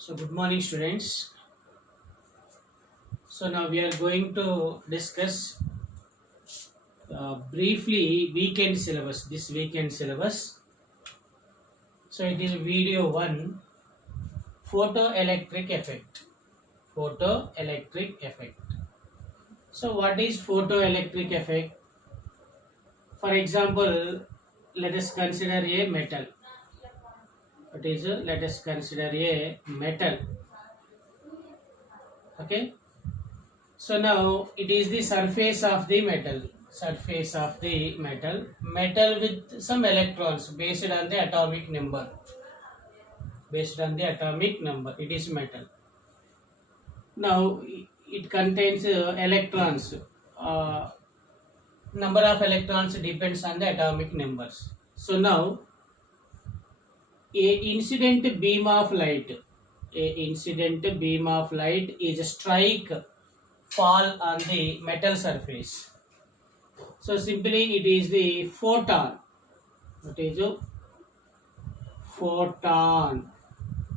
So good morning students. So now we are going to discuss briefly weekend syllabus. This weekend syllabus. So it is video 1, photoelectric effect. Photoelectric effect. So what is photoelectric effect? For example, let us consider a metal. Let us consider a metal. Okay. So now it is the surface of the metal. Surface of the metal. Metal with some electrons based on the atomic number. Based on the atomic number, it is metal. Now it contains electrons. Number of electrons depends on the atomic numbers. So now a incident beam of light. A incident beam of light is a strike fall on the metal surface. So simply it is the photon. What is a photon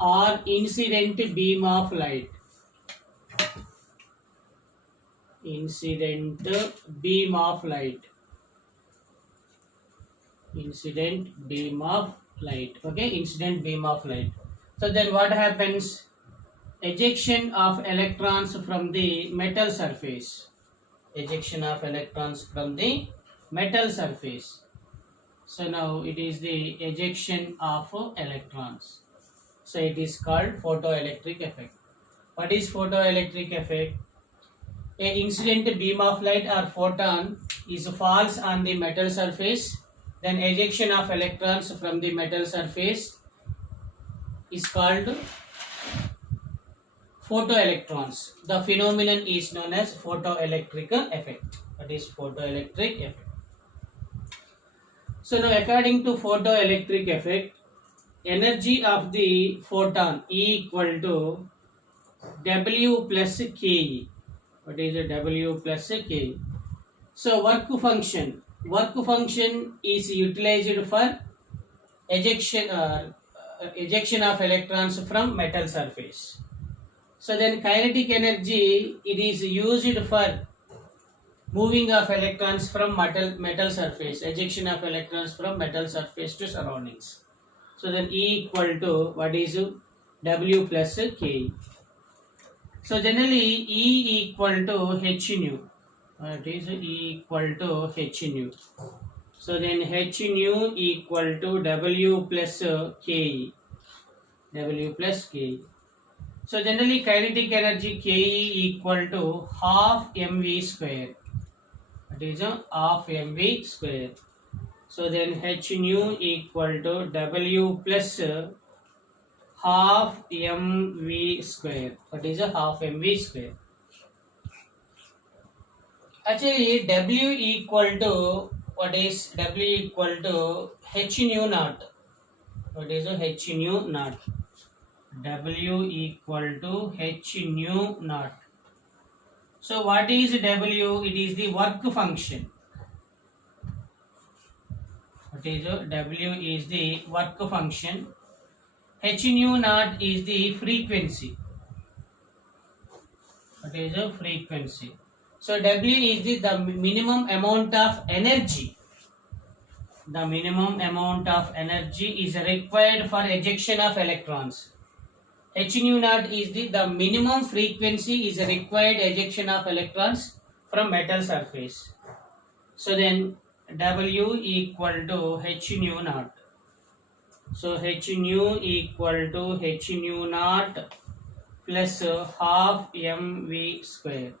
or incident beam of light? Incident beam of light. Incident beam of light. Okay, incident beam of light. So then what happens? Ejection of electrons from the metal surface. Ejection of electrons from the metal surface. So now it is the ejection of electrons. So it is called photoelectric effect. What is photoelectric effect? A incident beam of light or photon is falls on the metal surface. Then ejection of electrons from the metal surface is called photoelectrons. The phenomenon is known as photoelectric effect. What is photoelectric effect? So now according to photoelectric effect, energy of the photon E equal to W plus Ke. What is a W plus Ke? So work function. Work function is utilized for ejection of electrons from metal surface. So then kinetic energy, it is used for moving of electrons from metal surface, ejection of electrons from metal surface to surroundings. So then E equal to what is W plus K. So generally E equal to H nu. It is E equal to H nu. So then H nu equal to W plus K. W plus K. So generally kinetic energy Ke equal to half mv square. That is half mv square. So then H nu equal to W plus half mv square. That is half mv square. Actually W equal to what is W equal to H nu naught. What is H nu naught? W equal to H nu naught. So what is W? It is the work function. What is W is the work function. H nu naught is the frequency. What is the frequency? So W is the minimum amount of energy. The minimum amount of energy is required for ejection of electrons. H nu naught is the minimum frequency is required ejection of electrons from metal surface. So then W equal to H nu naught. So H nu equal to H nu naught plus half mv square.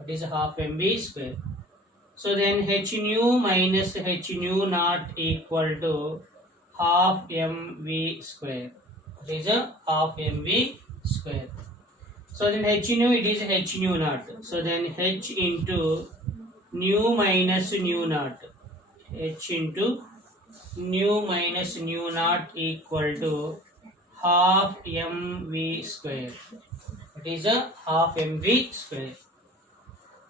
That is half mv square. So then H nu minus H nu naught equal to half mv square. It is a half mv square. So then H nu, it is H nu naught. So then H into nu minus nu naught. H into nu minus nu naught equal to half mv square. It is a half mv square.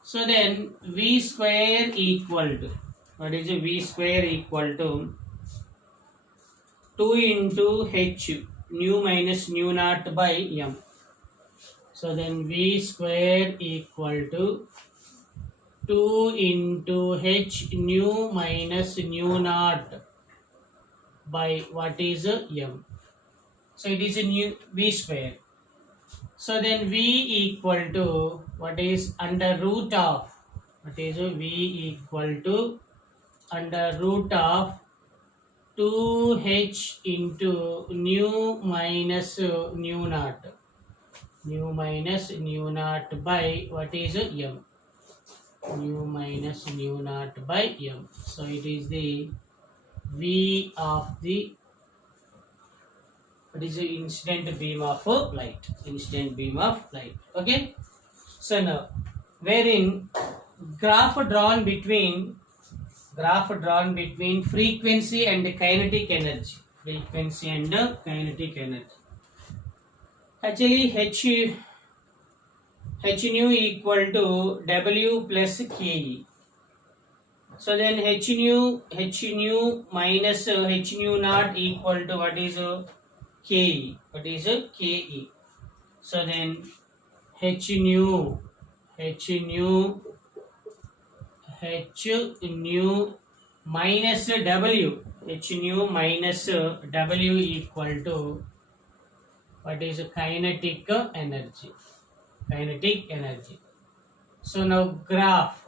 So then V square equal to, what is V square equal to 2 into H nu minus nu naught by m. So then v square equal to 2 into h nu minus nu naught by what is m. So it is a new v square. So then v equal to what is under root of, what is v equal to under root of 2h into nu minus nu naught, nu minus nu naught by what is m, nu minus nu naught by m. So it is the v of the, what is the incident beam of light, incident beam of light. Okay, so now wherein graph drawn between frequency and kinetic energy, frequency and kinetic energy. Actually h nu equal to w plus ke. So then h nu minus h nu naught equal to what is ke, what is ke. So then h nu minus w, h nu minus w equal to what is kinetic energy, kinetic energy. So now graph,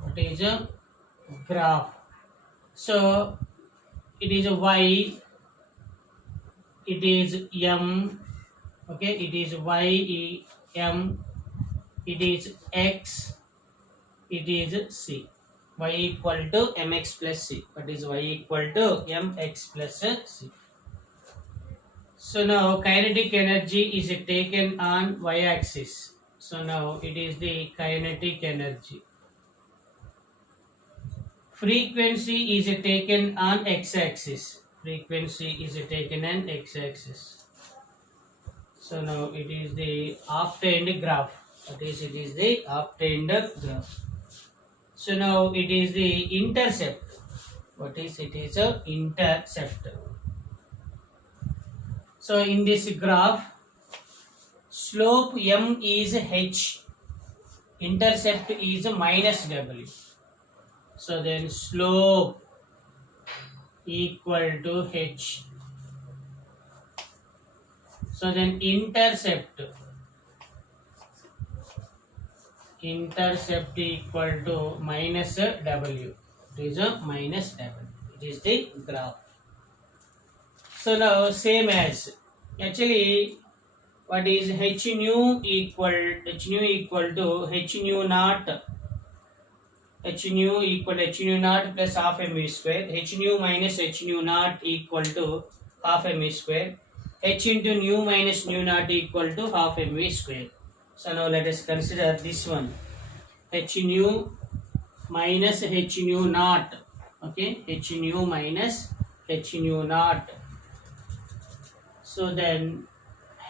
what is a graph? So it is a y, it is m, okay, it is y m, it is x, it is c, y equal to mx plus c. What is y equal to mx plus c? So now kinetic energy is taken on y axis. So now it is the kinetic energy. Frequency is taken on x axis. Frequency is taken on x axis. So now it is the obtained graph. That is, it is the obtained graph. So now it is the intercept. What is it? Is a intercept. So in this graph, slope m is h, intercept is minus w. So then slope equal to h. So then intercept equal to minus w. It is a minus w. It is the graph. So now same as, actually what is h nu equal to h nu naught, h nu equal to h nu naught plus half mv square, h nu minus h nu naught equal to half mv square, h into nu minus nu naught equal to half mv square. So now let us consider this one, h nu minus h nu naught, okay, h nu minus h nu naught. So then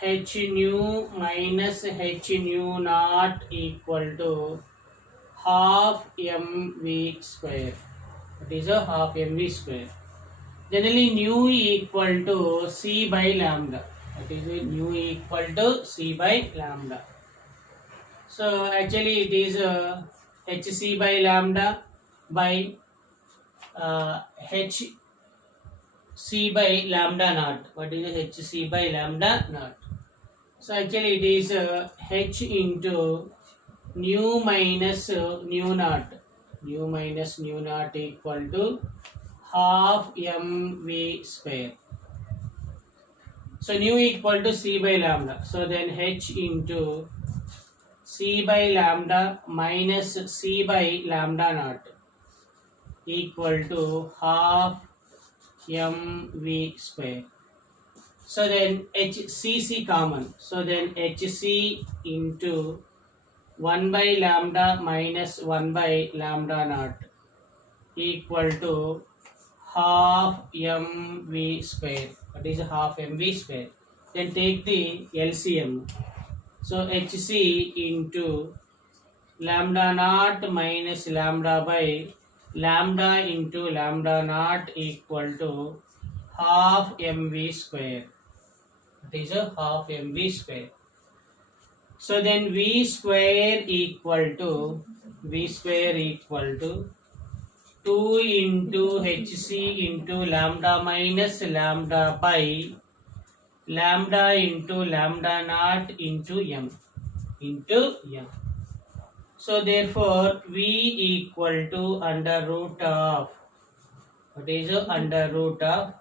h nu minus h nu naught equal to half mv square. It is a half mv square. Generally nu equal to c by lambda. That is nu equal to c by lambda. So actually it is hc by lambda by h c by lambda naught. What is hc by lambda naught? So actually it is h into nu minus nu naught. Nu minus nu naught equal to half mv square. So nu equal to c by lambda. So then h into c by lambda minus c by lambda naught equal to half mv square. So then hcc common. So then hc into 1 by lambda minus 1 by lambda naught equal to half mv square. What is half mv square? Then take the LCM. So hc into lambda naught minus lambda by lambda into lambda naught equal to half mv square. It is a half mv square. So then v square equal to 2 into hc into lambda minus lambda by lambda into lambda naught into m. So therefore v equal to under root of, what is under root of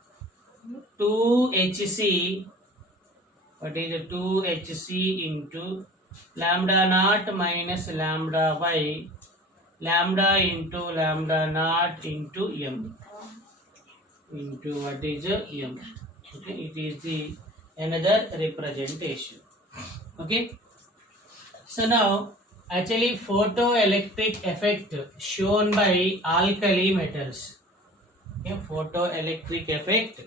2hc, what is 2hc into lambda naught minus lambda by lambda into lambda naught into m, into what is m. Okay, it is the another representation. Okay, so now actually photoelectric effect shown by alkali metals. Okay, photoelectric effect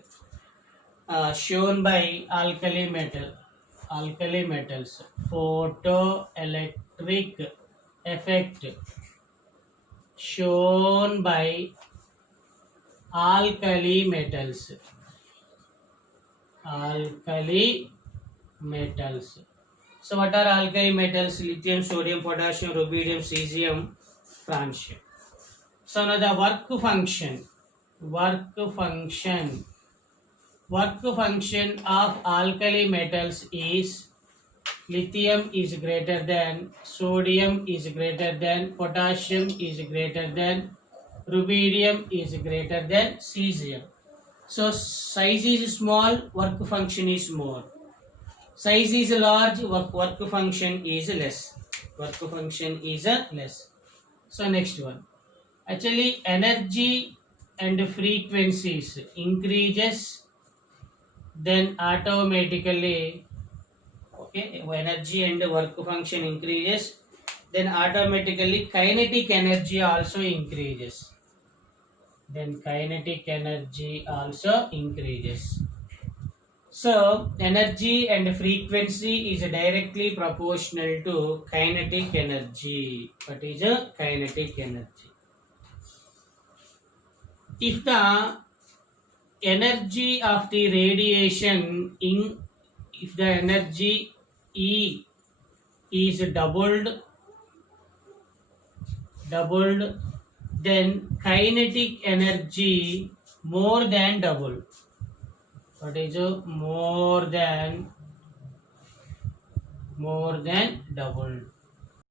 shown by alkali metals. Photoelectric effect shown by alkali metals. So what are alkali metals? Lithium, sodium, potassium, rubidium, cesium, francium. So now the work function of alkali metals is lithium is greater than, sodium is greater than, potassium is greater than, rubidium is greater than cesium. So size is small, work function is more. Size is large, work function is less. So next one. Actually energy and frequencies increases, then automatically, okay, energy and work function increases, then automatically kinetic energy also increases. So energy and frequency is directly proportional to kinetic energy. What is a kinetic energy? If the energy of the radiation if the energy E is doubled, then kinetic energy more than double. What is more than doubled?